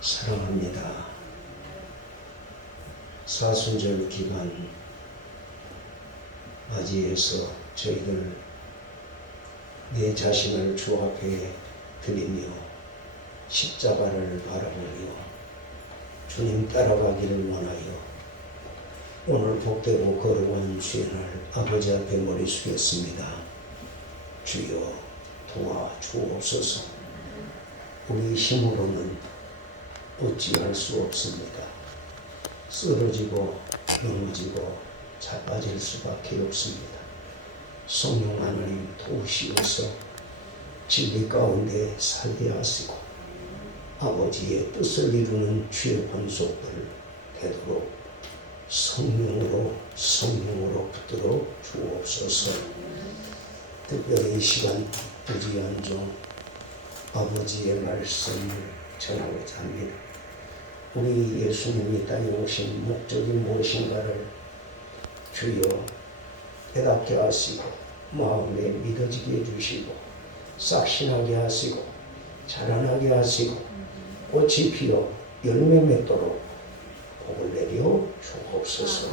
사랑합니다. 사순절 기간 맞이해서 저희들 내 자신을 주 앞에 드리며 십자가를 바라보며 주님 따라가기를 원하여 오늘 복되고 거룩한 주의 날 아버지 앞에 머리 숙였습니다. 주여 도와주옵소서. 우리 힘으로는 어찌할 수 없습니다. 쓰러지고 넘어지고 자빠질 수밖에 없습니다. 성령 하나님 도우시어서 진리 가운데 살게 하시고 아버지의 뜻을 이루는 주의 본속들 되도록 성령으로 붙들어 주옵소서. 특별히 이 시간 부지한 종 아버지의 말씀을 전하고자 합니다. 우리 예수님이 땅에 오신 목적이 무엇인가를 주여 깨닫게 하시고 마음에 믿어지게 해주시고 싹신하게 하시고 자라나게 하시고 꽃이 피어 열매 맺도록 복을 내려 주옵소서.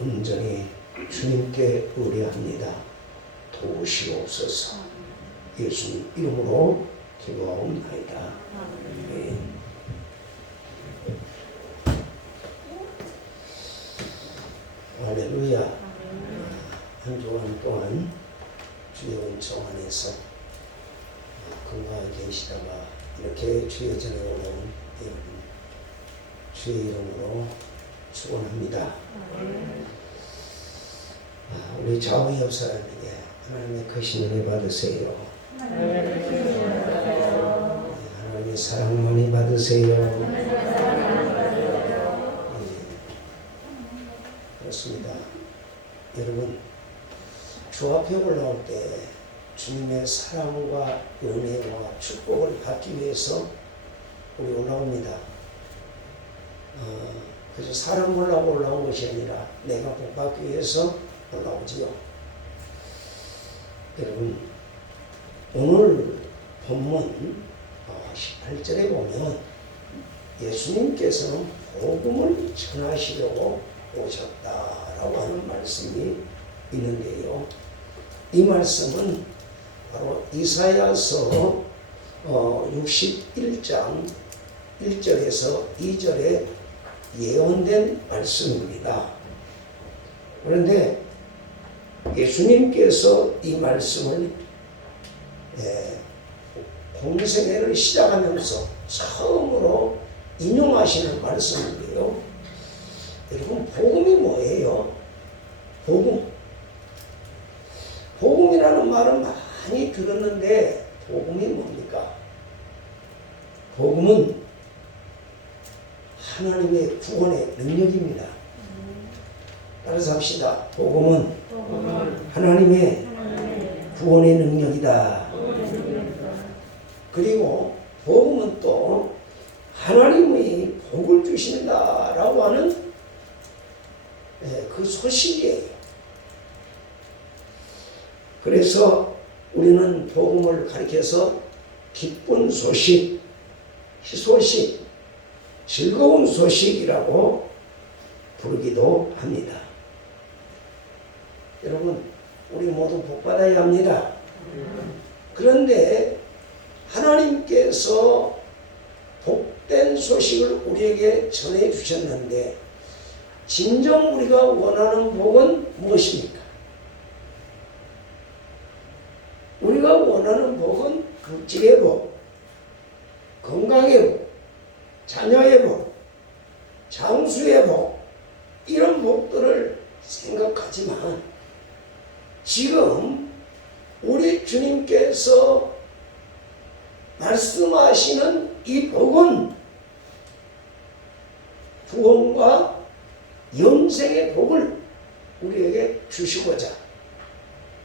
온전히 주님께 의뢰합니다. 도우시옵소서. 예수님 이름으로 기도하옵나이다. 아멘. 할렐루야. 한 주간 동안 주의 은총 안에서 건강하게 계시다가 이렇게 주의 전에 오는 여러분 주의 이름으로 축원합니다. 우리 좌우 옆 사람에게 하나님의 크신 은혜 받으세요. 하나님의 사랑 많이 받으세요. 그렇습니다. 여러분 주 앞에 올라올 때 주님의 사랑과 은혜와 축복을 받기 위해서 우리 올라옵니다. 그래서 사람 보려고 올라온 것이 아니라 내가 복 받기 위해서 올라오지요. 여러분 오늘 본문 18절에 보면 예수님께서는 복음을 전하시려고 오셨다라고 하는 말씀이 있는데요. 이 말씀은 바로 이사야서 61장 1절에서 2절에 예언된 말씀입니다. 그런데 예수님께서 이 말씀을 공생애를 시작하면서 처음으로 인용하시는 말씀인데요. 여러분 복음이 뭐예요? 복음이라는 말은 많이 들었는데 복음이 뭡니까? 복음은 하나님의 구원의 능력입니다. 따라서 합시다. 복음은 하나님의 구원의 능력이다. 그리고 복음은 또 하나님의 복을 주신다라고 하는 그 소식이에요. 그래서 우리는 복음을 가리켜서 기쁜 소식, 희소식, 즐거운 소식이라고 부르기도 합니다. 여러분 우리 모두 복받아야 합니다. 그런데 하나님께서 복된 소식을 우리에게 전해 주셨는데 진정 우리가 원하는 복은 무엇입니까? 우리가 원하는 복은 극질의 복, 건강의 복, 자녀의 복, 장수의 복, 이런 복들을 생각하지만 지금 우리 주님께서 말씀하시는 이 복은 구원과 영생의 복을 우리에게 주시고자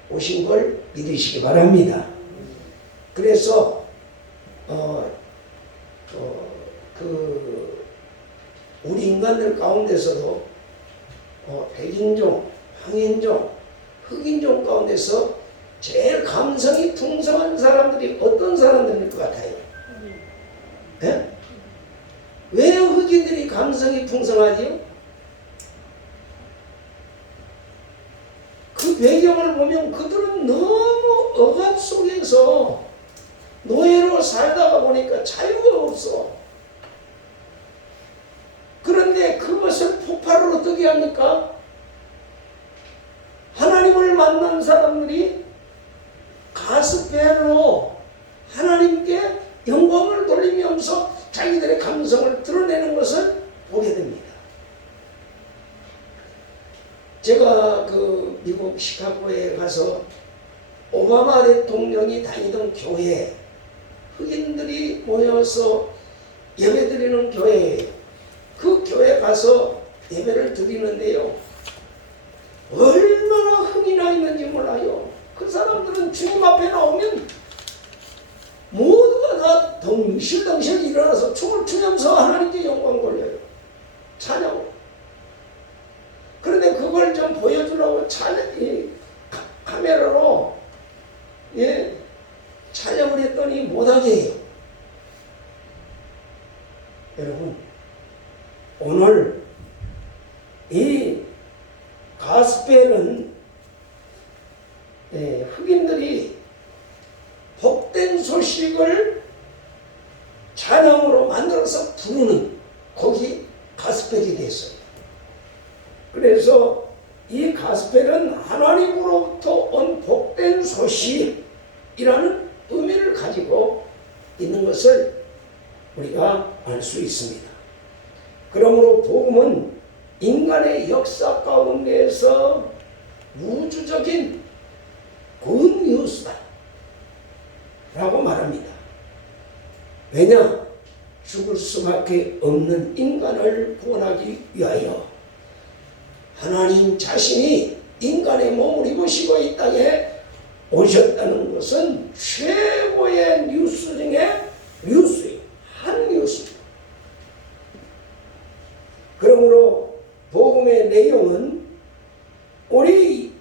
오신 걸 믿으시기 바랍니다. 그래서 우리 인간들 가운데서도 백인종, 황인종, 흑인종 가운데서 제일 감성이 풍성한 사람들이 어떤 사람들일 것 같아요? 예? 왜 흑인들이 감성이 풍성하지요? 그 배경을 보면 그들은 너무 억압 속에서 노예로 살다가 보니까 자유가 없어. 그런데 그것을 폭발을 어떻게 합니까? 하나님을 만난 사람들이 가스펠로 하나님께 영광을 돌리면서 자기들의 감성을 드러내는 것을 보게 됩니다. 제가 그 미국 시카고에 가서 오바마 대통령이 다니던 교회, 흑인들이 모여서 예배드리는 교회예요. 그 교회 가서 예배를 드리는데요, 얼마나 흥이 나 있는지 몰라요. 그 사람들은 주님 앞에 나오면 모두가 다 덩실덩실 일어나서 춤을 추면서 하나님께 영광 돌려요. 찬양. 그런데 그걸 좀 보여주려고 카메라로 촬영을 했더니 못하게 해요. 여러분, 오늘 이 가스펠은 흑인들이 복된 소식을 찬양으로 만들어서 부르는 곡이 가스펠이 됐어요. 그래서 이 가스펠은 하나님으로부터 온 복된 소식이라는 의미를 가지고 있는 것을 우리가 알 수 있습니다. 그러므로 복음은 인간의 역사 가운데에서 우주적인 굿뉴스다 라고 말합니다. 왜냐? 죽을 수밖에 없는 인간을 구원하기 위하여 하나님 자신이 인간의 몸을 입으시고 이 땅에 오셨다는 것은 최고의 뉴스 중에 뉴스예요. 한 뉴스입니다. 그러므로 복음의 내용은 우리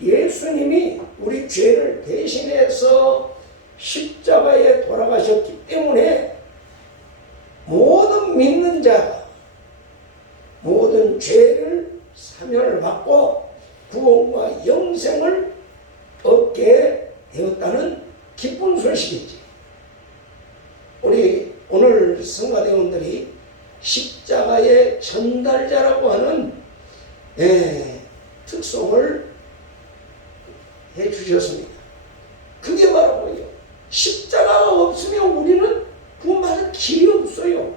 예수님이 우리 죄를 대신해서 십자가에 돌아가셨기 때문에 모든 믿는 자가 모든 죄를 사면을 받고 구원과 영생을 얻게 되었다는 기쁜 소식이지. 우리 오늘 성가대원들이 십자가의 전달자라고 하는 특성을 해주셨습니다. 그게 바로 뭐예요? 십자가가 없으면 우리는 구원받을 길이 없어요.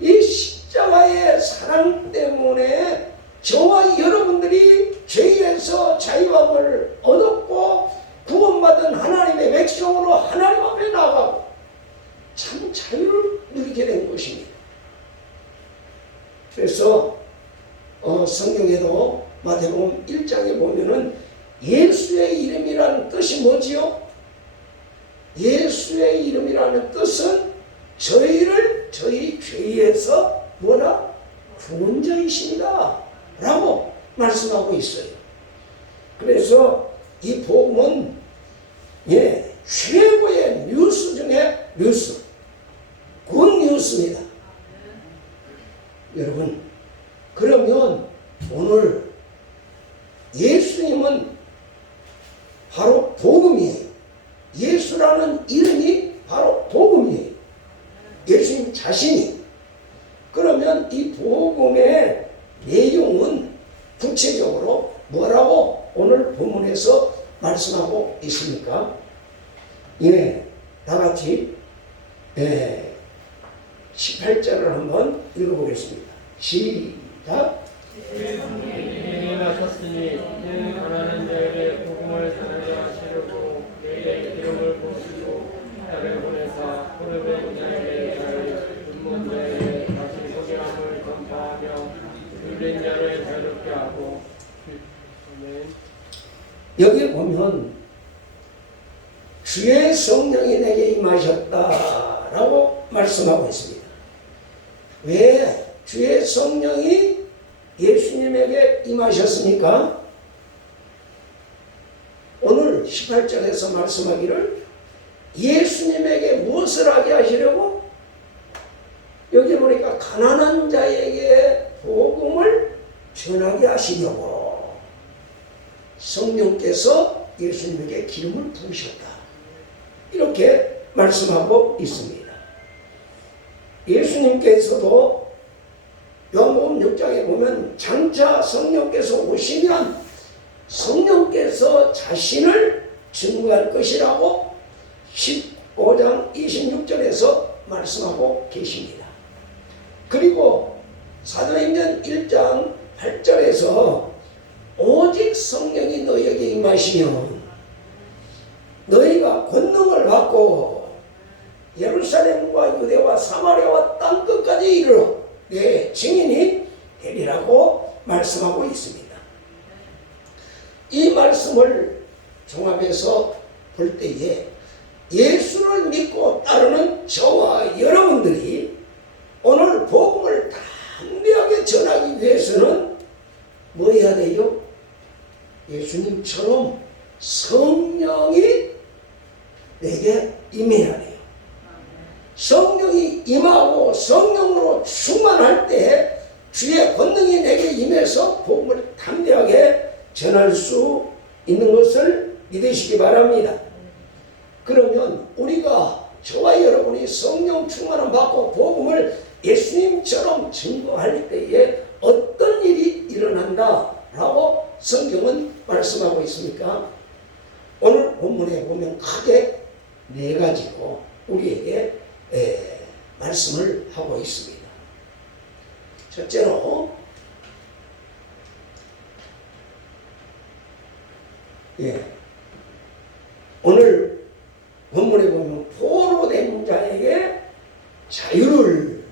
이 십자가의 사랑 때문에 저와 여러분들이 죄에서 자유함을 얻었고 구원받은 하나님의 백성으로 하나님 앞에 나가고 참 자유를 누리게 된 것입니다. 그래서 성경에도 마태복음 1장에 보면은 예수의 이름이라는 뜻이 뭐지요? 예수의 이름이라는 뜻은 저희를 저희 죄에서 뭐라? 구원자이십니다 라고 말씀하고 있어요. 그래서 이 복음은 최고의 뉴스 중에 뉴스, 굿뉴스입니다. 여러분, 그러면 오늘 예수님은 바로 복음이에요. 예수라는 이름이 바로 복음이에요. 예수님 자신이. 그러면 이 복음의 내용은 구체적으로 뭐라고 오늘 본문에서 말씀하고 있습니까? 다 같이 18절을 한번 읽어보겠습니다. 시작. 예수님이 나셨으니 이는 가난한 자에게 복음을 전하게 하시려고 내게 기름을 부으시고 나를 보내사 호reb의 자에게 자유, 눈먼 자에게 다시 소개함을 전파하며 눌린 자를 자유롭게 하고. 여기 보면 주의 성령이 내게 임하셨다라고 말씀하고 있습니다. 왜 주의 성령이 예수님에게 임하셨습니까? 오늘 18절에서 말씀하기를 예수님에게 무엇을 하게 하시려고? 여기 보니까 가난한 자에게 복음을 전하게 하시려고 성령께서 예수님에게 기름을 부으셨다. 이렇게 말씀하고 있습니다. 예수님께서도 요한복음 6장에 보면 장차 성령께서 오시면 성령께서 자신을 증거할 것이라고 15장 26절에서 말씀하고 계십니다. 그리고 사도행전 1장 8절에서 오직 성령이 너희에게 임하시면 너희가 권능을 받고 예루살렘과 유대와 사마리아와 땅끝까지 이르러 내 증인이 되리라고 말씀하고 있습니다. 이 말씀을 종합해서 볼 때에 예수를 믿고 따르는 저와 여러분들이 오늘 복음을 담대하게 전하기 위해서는 뭐 해야 돼요? 예수님처럼 성령이 내게 임해야 돼요. 성령이 임하고 성령으로 충만할 때 주의 권능이 내게 임해서 복음을 담대하게 전할 수 있는 것을 믿으시기 바랍니다. 그러면 우리가 저와 여러분이 성령 충만을 받고 복음을 예수님처럼 증거할 때에 어떤 일이 일어난다라고 성경은 말씀하고 있습니까? 오늘 본문에 보면 크게 네 가지로 우리에게 말씀을 하고 있습니다. 첫째로 오늘 본문에 보면 포로된 자에게 자유를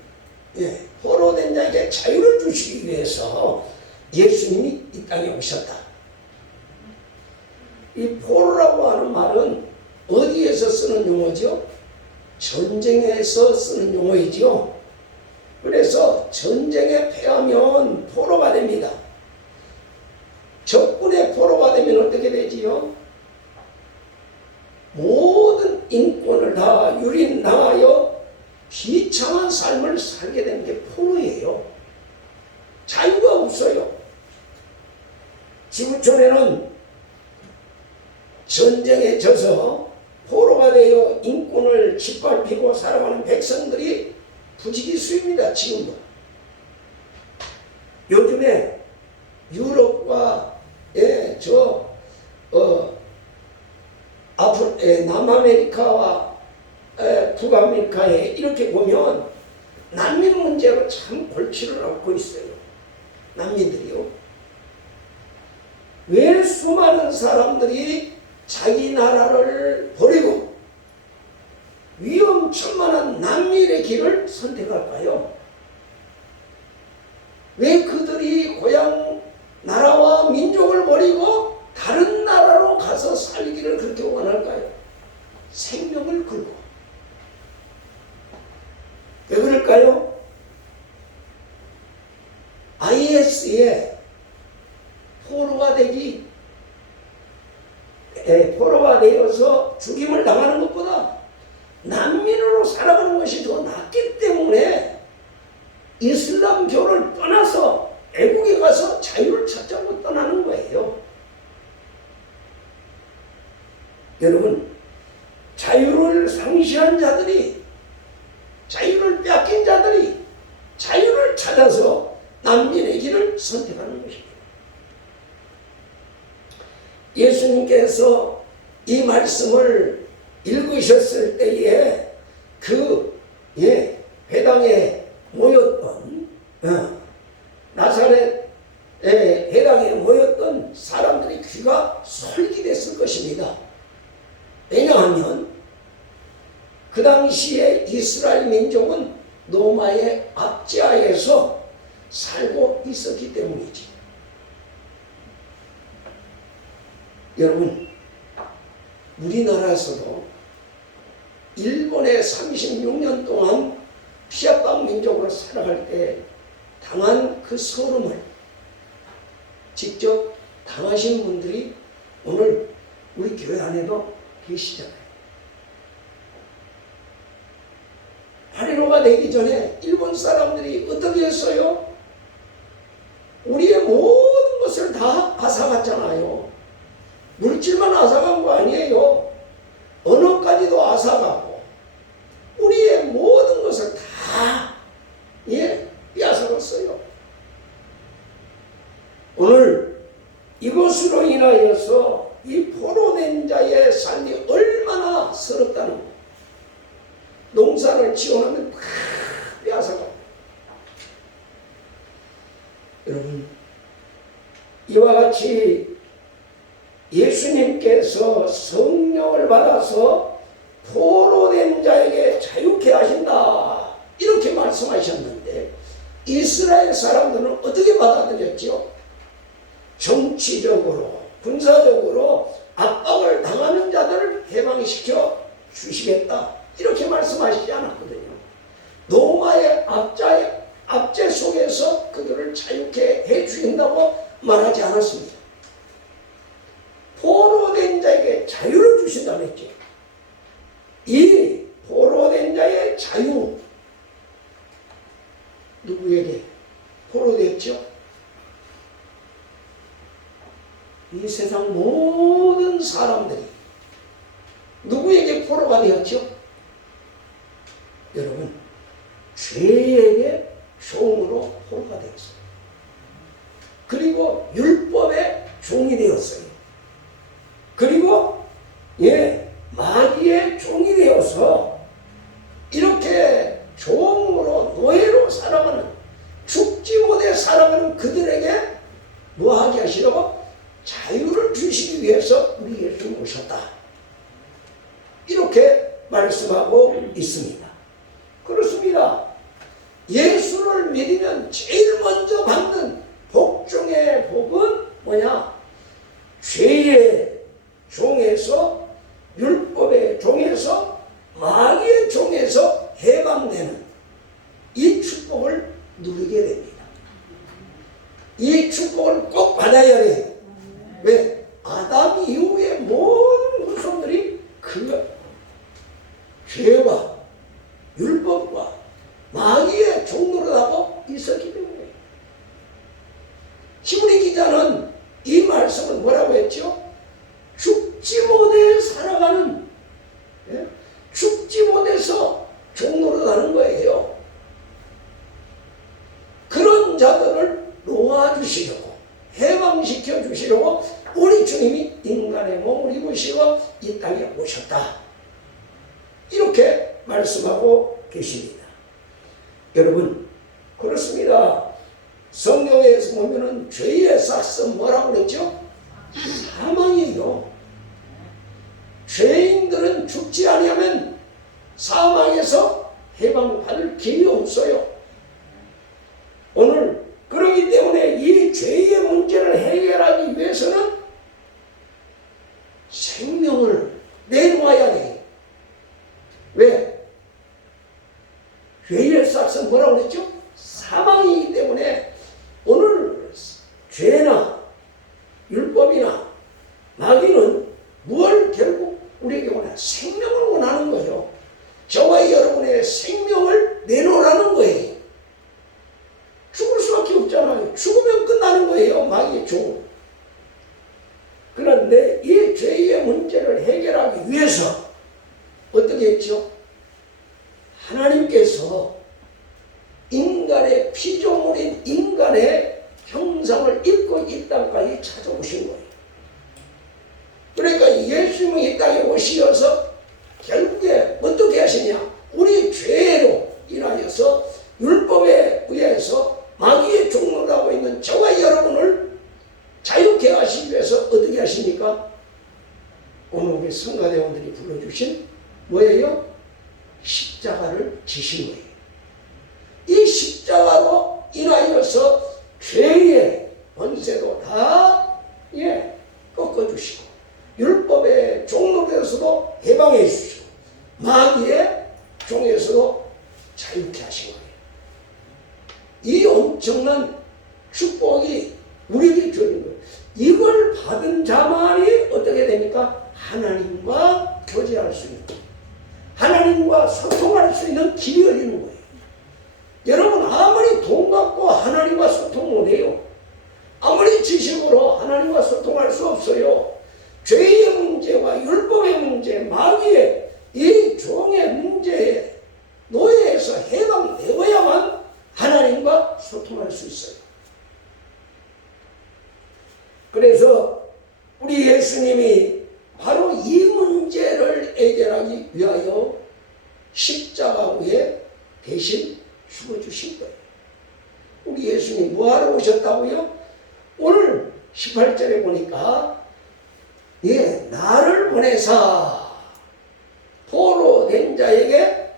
포로된 자에게 자유를 주시기 위해서 예수님이 이 땅에 오셨다. 이 포로라고 하는 말은 어디에서 쓰는 용어죠? 전쟁에서 쓰는 용어이죠. 그래서 전쟁에 패하면 포로가 됩니다. 적군의 포로가 되면 어떻게 되지요? 모든 인권을 다 유린당하여 비참한 삶을 살게 되는 게 포로예요. 자유가 없어요. 지구촌에는 전쟁에 져서 포로가 되어 인권을 짓밟히고 살아가는 백성들이 부지기수입니다. 지금도. 요즘에 유럽과 남아메리카와 북아메리카에 이렇게 보면 난민 문제로 참 골치를 앓고 있어요. 난민들이요. 왜 수많은 사람들이 자기 나라를 버리고 위험천만한 난민의 길을 선택할까요? 왜 그들이 고향 나라와 민족을 버리고 다른 나라로 가서 살기를 그렇게 원할까요? 생명을 걸고. 왜 그럴까요? IS에 포로가 되어서 죽임을 당하는 것보다 난민으로 살아가는 것이 더 낫기 때문에 이슬람교를 떠나서 애국에 가서 자유를 찾자고 떠나는 거예요. 여러분, 자유를 상실한 자들이, 자유를 뺏긴 자들이 자유를 찾아서 난민의 길을 선택하는 것입니다. 예수님께서 이 말씀을 읽으셨을 때에 그 회당에 모였던 나사렛 회당에 모였던 사람들의 귀가 솔깃했을 것입니다. 왜냐하면 그 당시에 이스라엘 민족은 로마의 압제하에서 살고 있었기 때문이지. 여러분, 우리나라에서도 일본에 36년 동안 피압당 민족으로 살아갈 때 당한 그 서름을 직접 당하신 분들이 오늘 우리 교회 안에도 계시잖아요. 포로가 되기 전에 일본 사람들이 어떻게 했어요? 우리의 모든 것을 다 앗아갔잖아요. 물질만 앗아간 거 아니에요. 언어까지도 앗아가고 우리의 모든 것을 다 빼앗아갔어요. 오늘 이것으로 인하여서 이 포로된 자의 삶이 얼마나 서럽다는 거예요. 농사를 지어놓으면 다 빼앗아가요. 여러분, 이와 같이 예수님께서 성령을 받아서 포로된 자에게 자유케 하신다 이렇게 말씀하셨는데 이스라엘 사람들은 어떻게 받아들였죠? 정치적으로 군사적으로 압박을 당하는 자들을 해방시켜 주시겠다 이렇게 말씀하시지 않았거든요. 노마의 압제 속에서 그들을 자유케 해 주신다고 말하지 않았습니다. 포로된 자에게 자유를 주신다고 했죠. 이 포로된 자의 자유 누구에게 포로됐죠? 이 세상 모든 사람들이 누구에게 포로가 되었죠? 여러분, 죄에게 종으로 포로가 되었어요. 그리고 율법의 종이 되었어요. 그리고 마귀의 종이 되어서 이렇게 종으로 노예로 살아가는 죽지 못해 살아가는 그들에게 뭐하게 하시려고? 자유를 주시기 위해서 우리 예수님 오셨다 이렇게 말씀하고 있습니다. 그렇습니다. 예수를 믿으면 제일 먼저 받는 복 중의 복은 뭐냐? 죄의 종에서 율법의 종에서 마귀의 종에서 해방되는 이 축복을 누리게 됩니다. 이 축복을 꼭 받아야 해요. 왜? 아담 이후의 모든 후손들이 그 죄와 율법과 마귀의 종노릇하고 있었기 때문에 히브리 기자는 이 말씀을 뭐라고 했죠? 죽지 못해 살아가는 죽지 못해서 종노릇하는 거예요. 그런 자들을 놓아주시려고 해방시켜 주시려고 우리 주님이 인간의 몸을 입으시고 이 땅에 오셨다 이렇게 말씀하고 계십니다. 여러분, 그렇습니다. 성경에서 보면은 죄의 삭은 뭐라고 그랬죠? 사망이에요. 죄인들은 죽지 아니하면 사망에서 해방받을 길이 없어요. 오늘 그렇기 때문에 이 죄의 문제를 해결하기 위해서는 생명을 내놓아야 돼요. 왜? 죄의 삭은 뭐라고 그랬죠? 사망이기 때문에 오늘 죄나 율법이나 마귀는 무엇을 결국 우리에게 원하는 생명을 원하는 거예요. 저와 여러분의 생명을 내놓으라는 거예요. 죽을 수밖에 없잖아요. 죽으면 끝나는 거예요. 마귀의 종. 그런데 이 죄의 문제를 해결하기 위해서 어떻게 했죠? 하나님께서 인간의 피조물인 인간의 형상을 입고 이 땅까지 찾아오신 거예요. 그러니까 예수님이 이 땅에 오시어서 결국에 어떻게 하시냐? 우리 죄로 인하여서 율법에 의해서 마귀의 종로를 하고 있는 저와 여러분을 자유케 하시기 위해서 어떻게 하십니까? 오늘 우리 성가대원들이 불러주신 뭐예요? 십자가를 지신 거예요. 이 십자가로 인하여서 죄의 권세도 다 꺾어주시고 율법의 종로에서도 해방해 주시고 마귀의 종에서도 자유케 하신 거예요. 이 엄청난 축복이 우리에게 주어진 거예요. 이걸 받은 자만이 어떻게 됩니까? 하나님과 교제할 수 있는, 하나님과 소통할 수 있는 길이 열리는 거예요. 십자가 위에 대신 죽어주신 거예요. 우리 예수님 뭐하러 오셨다고요? 오늘 18절에 보니까 나를 보내사 포로 된 자에게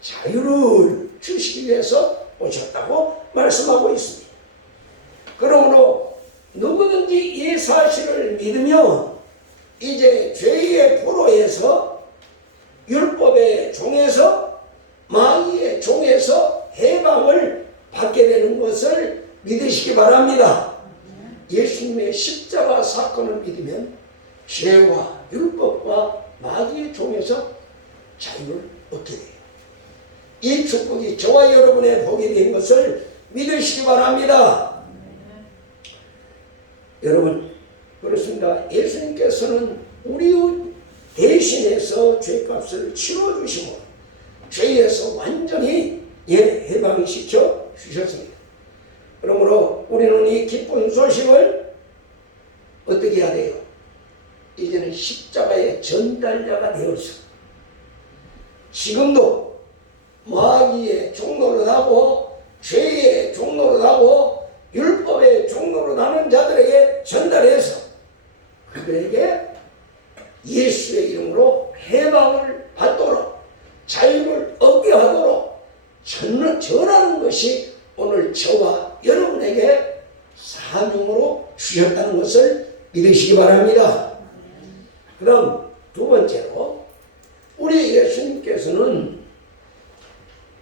자유를 주시기 위해서 오셨다고 말씀하고 있습니다. 그러므로 누구든지 이 사실을 믿으면 이제 죄의 포로에서 율법의 종에서 마귀의 종에서 해방을 받게 되는 것을 믿으시기 바랍니다. 예수님의 십자가 사건을 믿으면 죄와 율법과 마귀의 종에서 자유를 얻게 돼요. 이 축복이 저와 여러분의 복이 된 것을 믿으시기 바랍니다. 여러분, 그렇습니다. 예수님께서는 우리 대신해서 죄값을 치러주시고 죄에서 완전히 해방시켜 주셨습니다. 그러므로 우리는 이 기쁜 소식을 어떻게 해야 돼요? 이제는 십자가의 전달자가 되어서 지금도 마귀의 종로를 하고 죄의 종로를 하고 율법의 종로를 하는 자들에게 전달해서 그들에게 예수의 이름으로 해방을 받도록 자유를 얻게 하도록 전하는 것이 오늘 저와 여러분에게 사명으로 주셨다는 것을 믿으시기 바랍니다. 그럼 두 번째로 우리 예수님께서는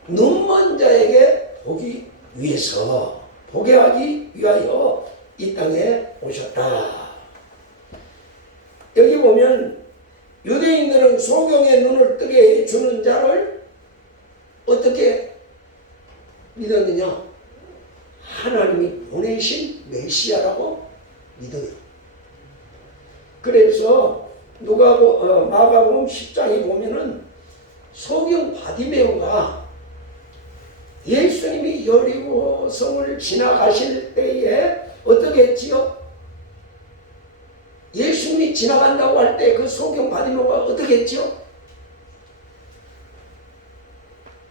눈먼 자에게 보기 위해서 보게 하기 위하여 이 땅에 오셨다. 여기 보면 유대인들은 소경의 눈을 뜨게 해주는 자를 어떻게 믿었느냐? 하나님이 보내신 메시아라고 믿어요. 그래서 마가복음 10장에 보면은 소경 바디메오가 예수님이 여리고성을 지나가실 때에 어떻게 했지요? 예수님이 지나간다고 할 때 그 소경 바디메오가 어떻게 했지요?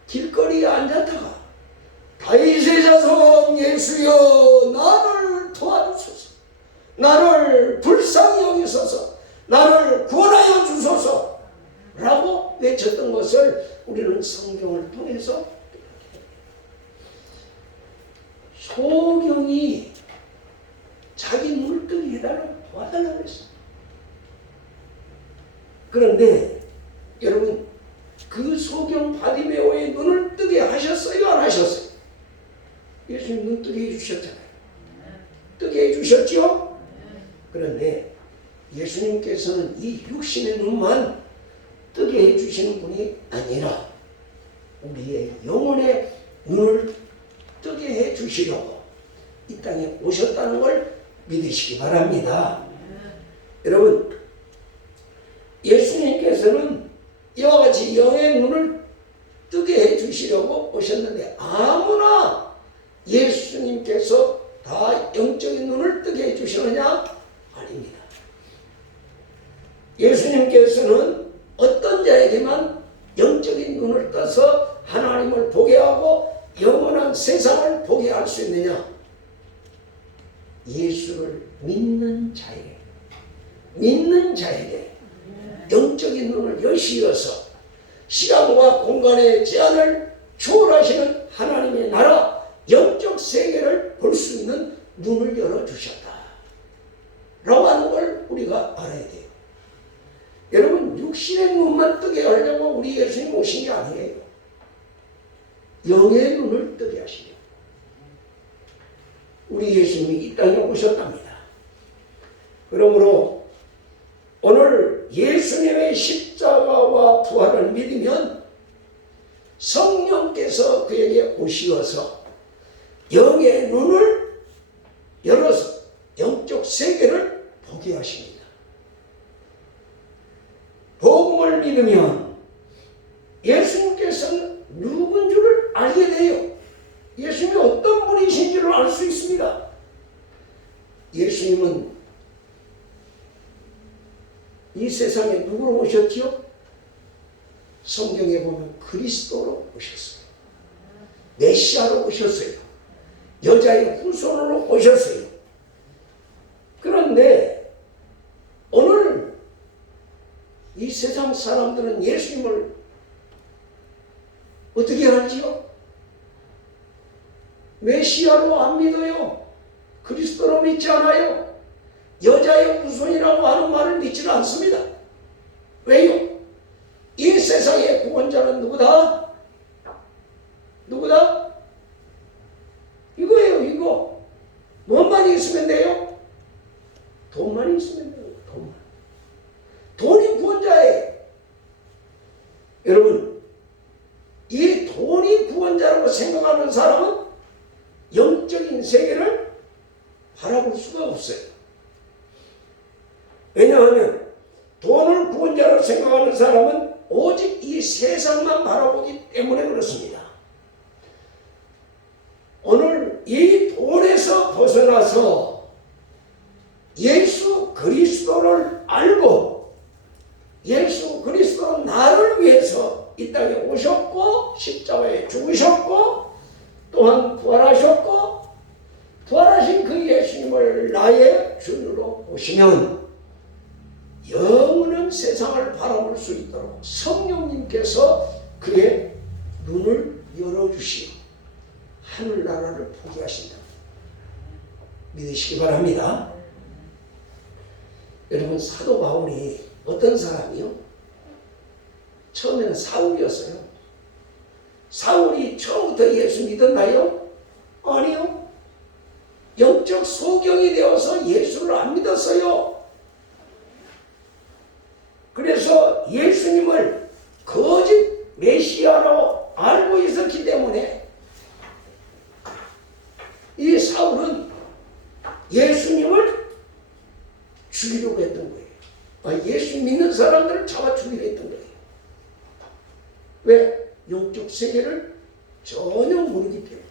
길거리에 앉았다가 다윗의 자손 예수여 나를 도와주소서, 나를 불쌍히 여기소서, 나를 구원하여 주소서 라고 외쳤던 것을 우리는 성경을 통해서 소경이 자기 눈을 뜨게 해달라고 도와달라고 했어요. 그런데 여러분 그 소경 바디메오의 눈을 뜨게 하셨어요? 안 하셨어요? 예수님 눈 뜨게 해주셨잖아요. 뜨게 해주셨죠? 그런데 예수님께서는 이 육신의 눈만 뜨게 해주시는 분이 아니라 우리의 영혼의 눈을 뜨게 해주시려고 이 땅에 오셨다는 걸 믿으시기 바랍니다. 여러분, 예수님께서는 이와 같이 영의 눈을 뜨게 해주시려고 오셨는데 아무나 예수님께서 다 영적인 눈을 뜨게 해주시느냐? 아닙니다. 예수님께서는 어떤 자에게만 영적인 눈을 떠서 하나님을 보게 하고 영원한 세상을 보게 할 수 있느냐? 예수를 믿는 자에게 영적인 눈을 여시어서 시간과 공간의 제한을 초월하시는 하나님의 나라 영적 세계를 볼 수 있는 눈을 열어주셨다 라고 하는 걸 우리가 알아야 돼요. 여러분, 육신의 눈만 뜨게 하려고 우리 예수님 오신 게 아니에요. 영의 눈을 뜨게 하시려고 우리 예수님이 이 땅에 오셨답니다. 그러므로 오늘 예수님의 십자가와 부활을 믿으면 성령께서 그에게 오시어서 영의 눈을 열어서 영적 세계를 보게 하십니다. 복음을 믿으면 예수님께서는 누군 줄을 알게 돼요. 예수님이 어떤 분이신지를 알 수 있습니다. 예수님은 이 세상에 누구로 오셨지요? 성경에 보면 그리스도로 오셨어요. 메시아로 오셨어요. 여자의 후손으로 오셨어요. 그런데 오늘 이 세상 사람들은 예수님을 어떻게 알지요? 메시아로 안 믿어요. 그리스도로 믿지 않아요. 여자의 후손이라고 하는 말을 믿지 않습니다. 왜요? 이 세상의 구원자는 누구다? 누구다? 이거예요, 이거. 뭐만 있으면 돼요? 돈만 있으면 돼요, 돈만. 돈이 구원자예요. 여러분, 이 돈이 구원자라고 생각하는 사람은 영적인 세계를 바라볼 수가 없어요. 왜냐하면 돈을 구원자로 생각하는 사람은 오직 이 세상만 바라보기 때문에 그렇습니다. 오늘 이 돈에서 벗어나서 예수 그리스도를 알고 예수 그리스도는 나를 위해서 이 땅에 오셨고 십자가에 죽으셨고 또한 부활하셨고 부활하신 그 예수님을 나의 주로 보시면 영원한 세상을 바라볼 수 있도록 성령님께서 그의 눈을 열어주시고 하늘나라를 보게 하신다. 믿으시기 바랍니다. 여러분, 사도 바울이 어떤 사람이요? 처음에는 사울이었어요. 사울이 처음부터 예수 믿었나요? 아니요. 영적 소경이 되어서 예수를 안 믿었어요. 그래서 예수님을 거짓 메시아로 알고 있었기 때문에 이 사울은 예수님을 죽이려고 했던 거예요. 예수 믿는 사람들을 잡아 죽이려 했던 거예요. 왜? 영적 세계를 전혀 모르기 때문에.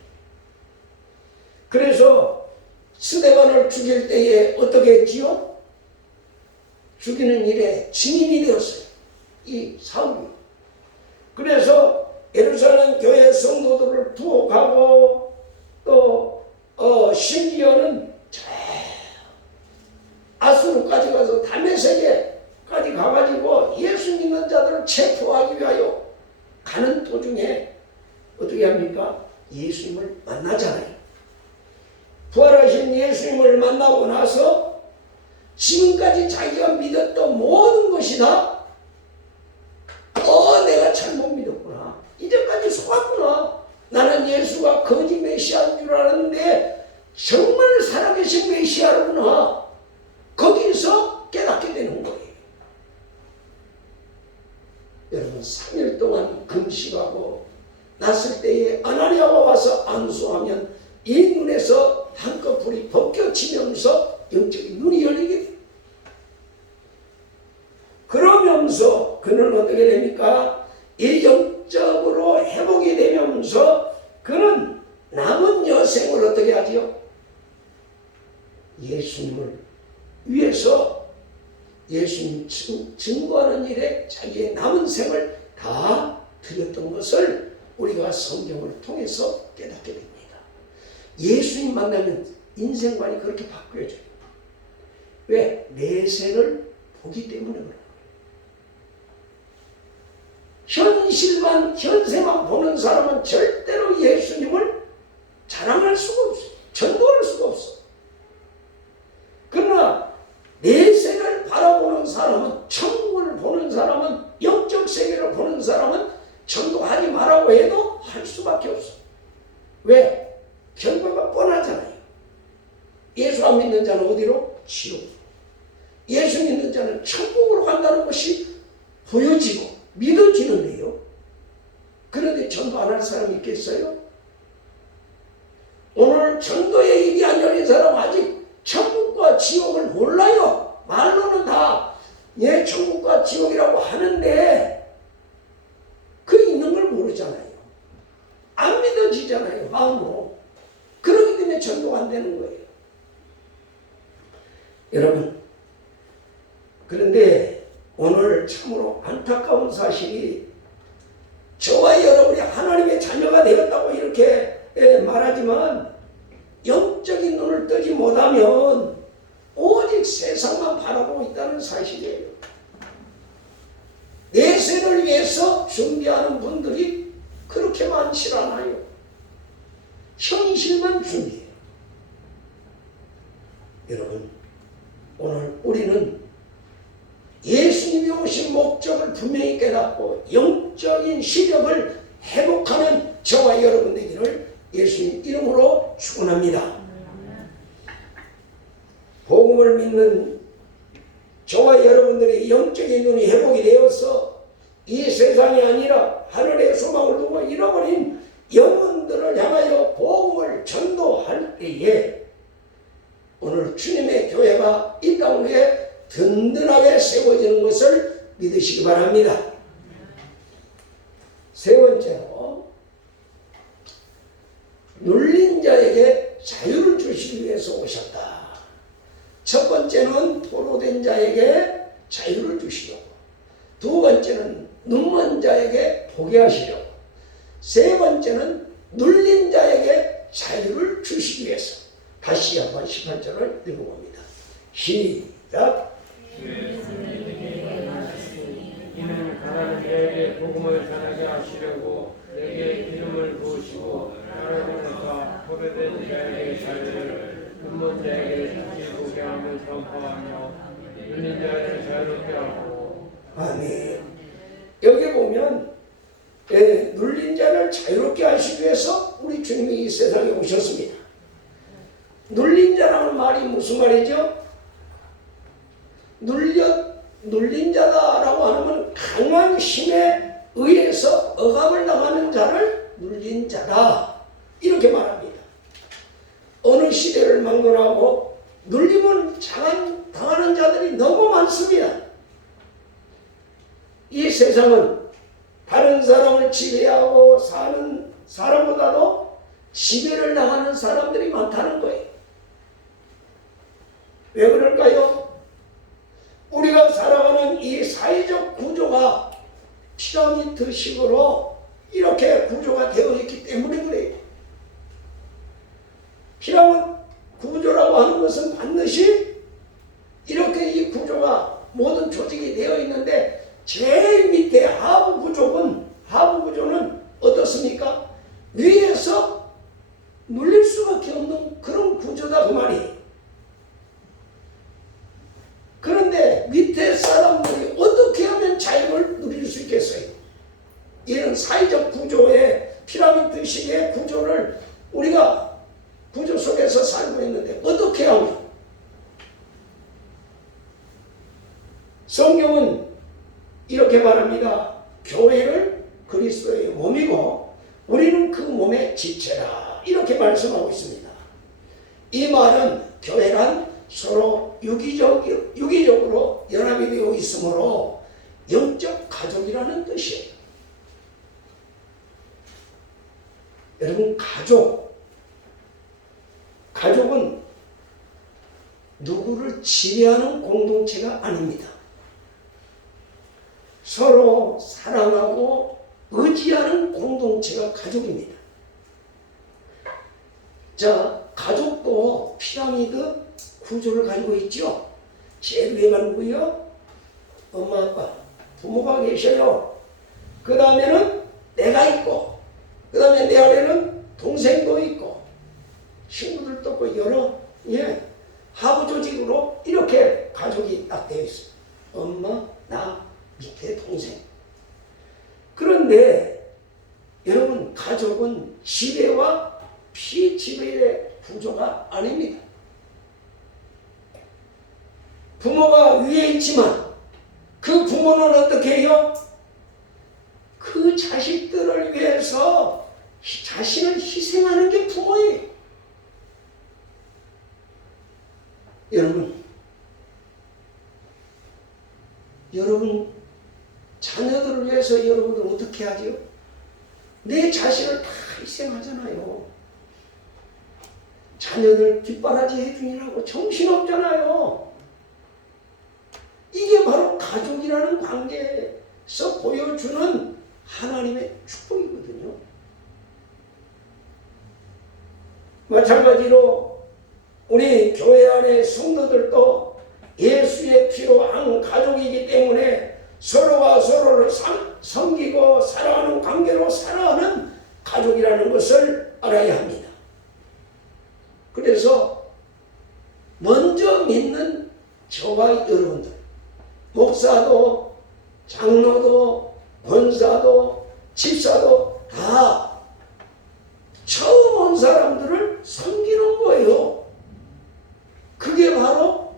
그래서 스데반을 죽일 때에 어떻게 했지요? 죽이는 일에 증인이 되었어요. 이 사울이. 그래서 예루살렘 교회 성도들을 투옥하고 또 심지어는 아수르까지 가서 다메섹에까지 가가지고 예수 믿는 자들을 체포하기 위하여 가는 도중에 어떻게 합니까? 예수님을 만나잖아요. 부활하신 예수님을 만나고 나서 지금까지 자기가 믿었던 모든 것이 다 내가 잘못 믿었구나. 이제까지 속았구나. 나는 예수가 거짓 메시아인 줄 알았는데 정말 살아계신 메시아로구나. 거기서 깨닫게 되는 거예요. 여러분, 3일 동안 금식하고 났을 때에 아나니아가 와서 안수하면 이 눈에서 한꺼풀이 벗겨지면서 영적인 눈이 열리게 돼요. 그러면서 그는 어떻게 됩니까? 이 영적으로 회복이 되면서 그는 남은 여생을 어떻게 하지요? 예수님을 위해서 예수님 증거하는 일에 자기의 남은 생을 다 드렸던 것을 우리가 성경을 통해서 깨닫게 됩니다. 예수님 만나면 인생관이 그렇게 바뀌어져요. 왜? 내세를 보기 때문에 그래요. 현세만 보는 사람은 절대로 예수님을 자랑할 수가 없어요. 전도할 수가 없어. 그러나 내세를 바라보는 사람은, 천국을 보는 사람은, 영적 세계를 보는 사람은 전도하지 말라고 해도 할 수밖에 없어. 왜? 결과가 뻔하잖아요. 예수 안 믿는 자는 어디로? 지옥. 예수 믿는 자는 천국으로 간다는 것이 보여지고 믿어지는데요. 그런데 전도 안 할 사람이 있겠어요? 오늘 전도의 입이 안 열린 사람 아직 천국과 지옥을 몰라요. 말로는 다 천국과 지옥이라고 하는데 그 있는 걸 모르잖아요. 안 믿어지잖아요, 마음으로. 그렇기 때문에 전도가 안 되는 거예요. 여러분, 그런데 오늘 참으로 안타까운 사실이 저와 여러분이 하나님의 자녀가 되었다고 이렇게 말하지만 영적인 눈을 뜨지 못하면 오직 세상만 바라보고 있다는 사실이에요. 내세를 위해서 준비하는 분들이 그렇게 많지 않아요. 현실만 준비해요. 여러분, 오늘 우리는 예수님이 오신 목적을 분명히 깨닫고 영적인 시력을 회복하는 저와 여러분 되기를 예수님 이름으로 축원합니다. 복음을 믿는 저와 여러분들의 영적인 눈이 회복이 되어서 이 세상이 아니라 하늘의 소망을 두고 잃어버린 영혼들을 향하여 복음을 전도할 때에 오늘 주님의 교회가 이 땅 위에 든든하게 세워지는 것을 믿으시기 바랍니다. 세 번째로 눌린 자에게 자유를 주시기 위해서 오셨다. 첫 번째는 포로된 자에게 자유를 주시려고, 두 번째는 눈먼 자에게 보게 하시려고, 세 번째는 눌린 자에게 자유를 주시기 위해서. 다시 한번 18절을 읽어봅니다. 시작. 이는 가난한 자에게 복음을 전하게 하시려고 내게 기름을 부으시고 나를 보내사 포로된 자에게 자유를, 눈먼 자에게 다시 보게 함을 선포하며 눌린 자를 자유롭게 하고. 아멘. 여기 보면 눌린 자를 자유롭게 하시기 위해서 우리 주님이 이 세상에 오셨습니다. 눌린 자라는 말이 무슨 말이죠? 눌린 자다라고 하면 강한 힘에 의해서 억압을 당하는 자를 눌린 자다 이렇게 말합니다. 어느 시대를 막론하고 눌림을 당하는 자들이 너무 많습니다. 이 세상은 다른 사람을 지배하고 사는 사람보다도 지배를 당하는 사람들이 많다는 거예요. 왜 그럴까요? 우리가 살아가는 이 사회적 구조가 피라미드식으로 이렇게 구조가 되어 있기 때문에 그래요. 피라미드 구조라고 하는 것은 반드시 이렇게 이 구조가 모든 조직이 되어 있는데 제일 밑에 하부 구조는 어떻습니까? 위에서 눌릴 수밖에 없는 그런 구조다 그 말이에요. 그런데 밑에 사람들이 어떻게 하면 자유를 누릴 수 있겠어요? 이런 사회적 구조의 피라미드식의 구조를 우리가 구조 속에서 살고 있는데 어떻게 하면? 성경은 이렇게 말합니다. 교회를 그리스도의 몸이고 우리는 그 몸의 지체라 이렇게 말씀하고 있습니다. 이 말은 교회란 서로 유기적으로 연합이 되어 있으므로 영적 가족이라는 뜻이에요. 여러분, 가족은 누구를 지배하는 공동체가 아닙니다. 서로 사랑하고 의지하는 공동체가 가족입니다. 자, 가족도 피라미드 구조를 가지고 있죠. 제일 위에가 누구요? 엄마, 아빠, 부모가 계셔요. 그 다음에는 내가 있고, 그 다음에 내 아래는 동생도 있고, 친구들도 있고, 여러 하부 조직으로 이렇게 가족이 딱 되어 있어요. 엄마, 나, 밑에 동생. 그런데 여러분, 가족은 지배와 피지배의 구조가 아닙니다. 부모가 위에 있지만 그 부모는 어떻게 해요? 그 자식들을 위해서 자신을 희생하는 게 부모예요. 여러분 자녀들을 위해서 여러분들 어떻게 하죠? 내 자신을 다 희생하잖아요. 자녀들 뒷바라지 해주느라고 정신없잖아요. 이게 바로 가족이라는 관계에서 보여주는 하나님의 축복이거든요. 마찬가지로 우리 교회 안의 성도들도 예수의 피로 한 가족이기 때문에 서로가 서로를 섬기고 사랑하는 관계로 살아가는 가족이라는 것을 알아야 합니다. 그래서 먼저 믿는 저와 여러분들, 목사도 장로도 권사도 집사도 다 처음 온 사람들을 섬기는 거예요. 그게 바로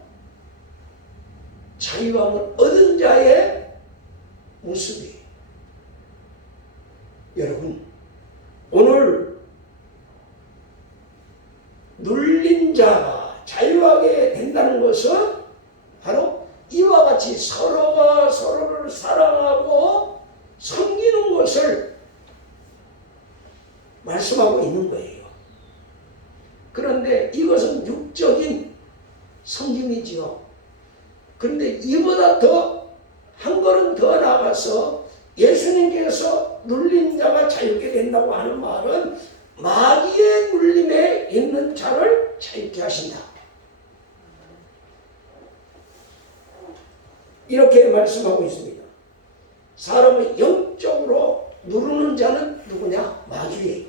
자유함을 얻은 자의 모습이에요. 여러분, 오늘 눌린 자가 자유하게 된다는 것은 바로 이와 같이 서로가 서로를 사랑하고 섬기는 것을 말씀하고 있는 거예요. 그런데 이것은 육적인 섬김이지요. 그런데 이보다 더 한 걸음 더 나아가서 예수님께서 눌린 자가 자유케 된다고 하는 말은 마귀의 눌림에 있는 자를 자유케 하신다. 이렇게 말씀하고 있습니다. 사람을 영적으로 누르는 자는 누구냐? 마귀예요.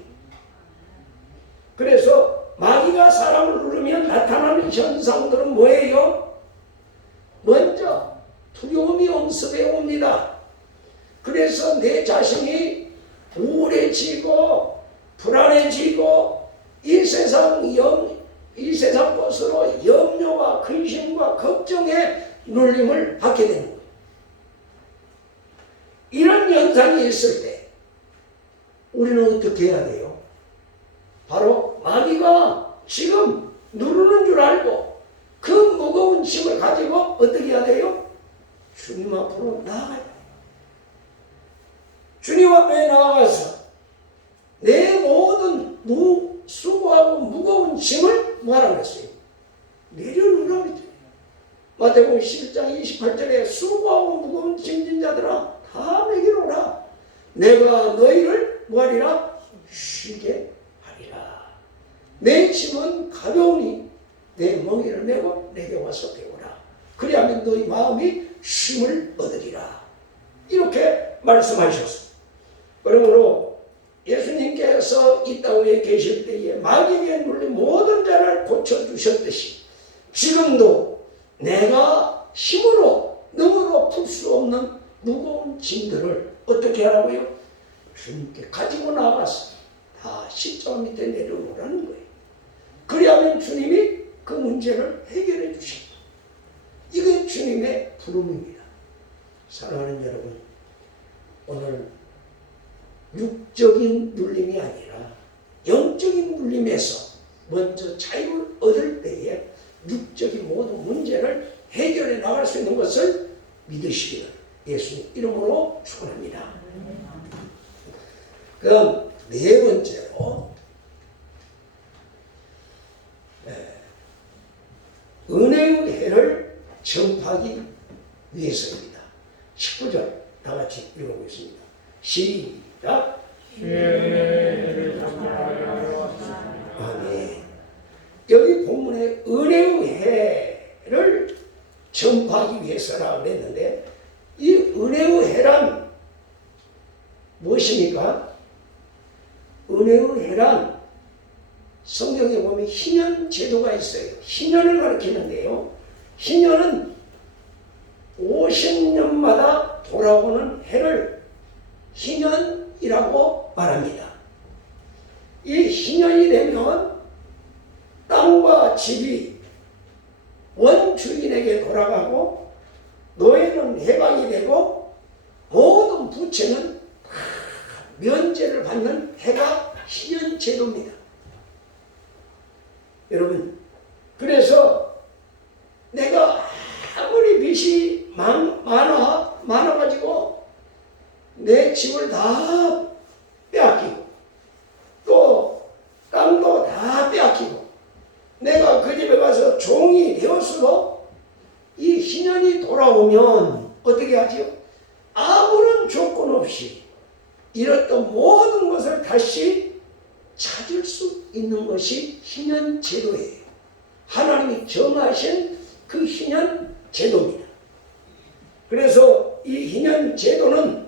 그래서 마귀가 사람을 누르면 나타나는 현상들은 뭐예요? 먼저 두려움이 엄습해 옵니다. 그래서 내 자신이 우울해지고 불안해지고 이 세상 것으로 염려와 근심과 걱정의 눌림을 받게 되는 거예요. 이런 현상이 있을 때 우리는 어떻게 해야 돼요? 바로 마귀가 지금 누르는 줄 알고 그 무거운 짐을 가지고 어떻게 해야 돼요? 주님 앞으로 나아가야 돼요. 주님 앞에 나아가서 내 모든 수고하고 무거운 짐을 뭐하라고 했어요? 내려놓으라고 했죠. 마태복음 11장 28절에 수고하고 무거운 짐진 자들아 다 내게로 오라. 내가 너희를 뭐하리라? 쉬게 하리라. 내 짐은 가벼우니 내 멍에를 메고 내게 와서 배우라. 그리하면 너희 마음이 쉼을 얻으리라. 이렇게 말씀하셨습니다. 그러므로 예수님께서 이 땅에 계실 때에 마귀에게 눌린 모든 자를 고쳐주셨듯이 지금도 내가 힘으로 능으로 풀 수 없는 무거운 짐들을 어떻게 하라고요? 주님께 가지고 나가서 다 십자가 밑에 내려놓으라는 거예요. 그리하면 주님이 그 문제를 해결해 주십니다. 이게 주님의 부름입니다. 사랑하는 여러분, 오늘 육적인 눌림이 아니라 영적인 눌림에서 먼저 자유를 얻을 때에 육적인 모든 문제를 해결해 나갈 수 있는 것을 믿으시기를 예수님 이름으로 축원합니다. 그럼 네 번째로 은혜의 해를 전파하기 위해서입니다. 19절 다 같이 읽어보겠습니다. 시작. 아멘. 여기 본문에 은혜의 해를 전파하기 위해서라고 그랬는데 이 은혜의 해란 무엇입니까? 은혜의 해란 성경에 보면 희년 제도가 있어요. 희년을 가리키는데요. 희년은 50년마다 돌아오는 해를 희년이라고 말합니다. 이 희년이 되면 땅과 집이 원주인에게 돌아가고 노예는 해방이 되고 모든 부채는 면제를 받는 해가 희년 제도입니다. 여러분, 그래서 내가 아무리 빚이 많아가지고 내 집을 다 빼앗기고 또 땅도 다 빼앗기고 내가 그 집에 가서 종이 되었어도 이 희년이 돌아오면 어떻게 하지요? 아무런 조건 없이 찾을 수 있는 것이 희년 제도예요. 하나님이 정하신 그 희년 제도입니다. 그래서 이 희년 제도는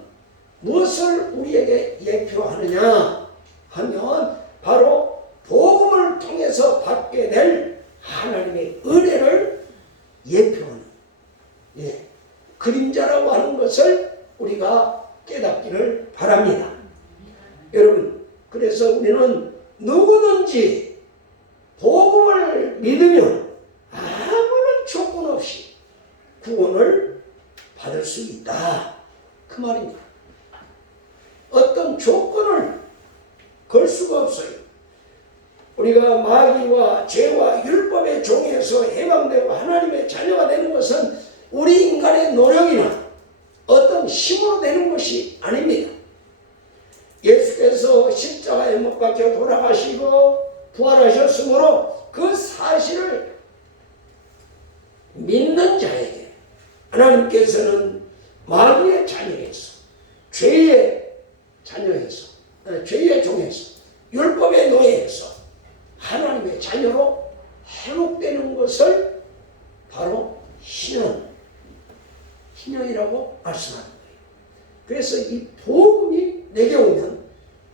무엇을 우리에게 예표하느냐 하면 바로 복음을 통해서 받게 될 하나님의 은혜를 예표하는 그림자라고 하는 것을 우리가 깨닫기를 바랍니다. 여러분, 그래서 우리는 누구든지 복음을 믿으면 아무런 조건 없이 구원을 받을 수 있다, 그 말입니다. 어떤 조건을 걸 수가 없어요. 우리가 마귀와 죄와 율법의 종에서 해방되고 하나님의 자녀가 되는 것은 우리 인간의 노력이나 어떤 힘으로 되는 것이 아닙니다. 예수께서 십자가에 못 박혀 돌아가시고 부활하셨으므로 그 사실을 믿는 자에게 하나님께서는 마귀의 자녀에서, 죄의 자녀에서, 죄의 종에서, 율법의 노예에서 하나님의 자녀로 회복되는 것을 바로 희년이라고 말씀하는 거예요. 그래서 이 복음이 내게 오면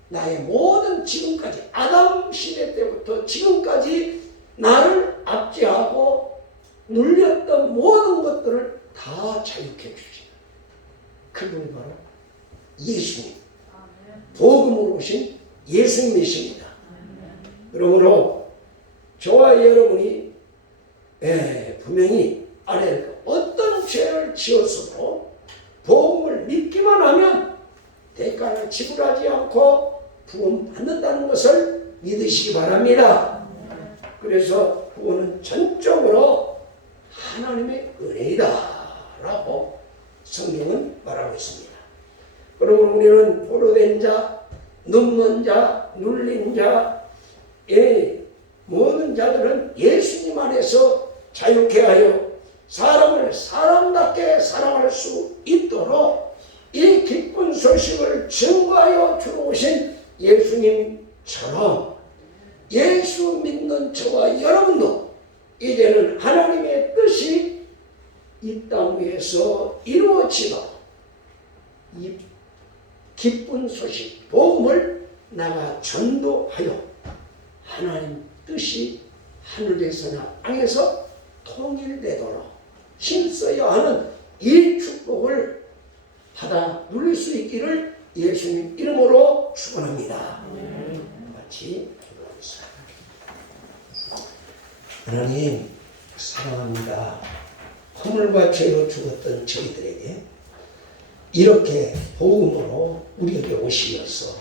나의 모든 지금까지 아담 시대 때부터 지금까지 나를 압제하고 눌렸던 모든 것들을 다 자유케 해주시는 그분이 바로 예수님, 복음으로 오신 예수님이십니다. 그러므로 저와 여러분이 분명히 어떤 죄를 지었어도 복음을 믿기만 하면 대가를 지불하지 않고 구원 받는다는 것을 믿으시기 바랍니다. 그래서 구원은 전적으로 하나님의 은혜이다 라고 성경은 말하고 있습니다. 그러므로 우리는 포로된 자, 눕는 자, 눌린 자, 모든 자들은 예수님 안에서 자유케 하여 사람을 사람답게 사랑할 수 있도록 이 기쁜 소식을 증거하여 주러 오신 예수님처럼 예수 믿는 저와 여러분도 이제는 하나님의 뜻이 이 땅 위에서 이루어지도록 이 기쁜 소식, 복음을 나가 전도하여 하나님 뜻이 하늘에서나 땅에서 통일되도록 힘써야 하는 이 축복을 받아 누릴 수 있기를 예수님 이름으로 축원합니다. 같이 기도하겠습니다. 하나님 사랑합니다. 허물과 죄로 죽었던 저희들에게 이렇게 복음으로 우리에게 오시면서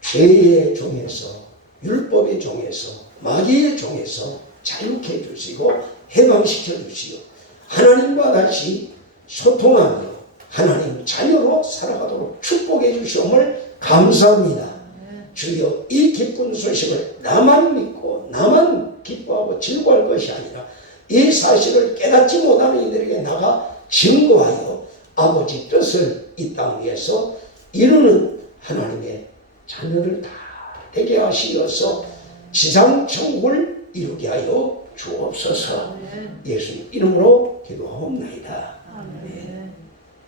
죄의 종에서, 율법의 종에서, 마귀의 종에서 자유케 해주시고 해방시켜 주시고 하나님과 다시 소통하며 하나님 자녀로 살아가도록 축복해 주시옵을 감사합니다. 주여, 이 기쁜 소식을 나만 믿고 나만 기뻐하고 즐거워할 것이 아니라 이 사실을 깨닫지 못하는 이들에게 나가 증거하여 아버지 뜻을 이 땅 위에서 이루는 하나님의 자녀를 다 되게 하시어서 지상 천국을 이루게 하여 주옵소서. 예수님 이름으로 기도하옵나이다. 아멘.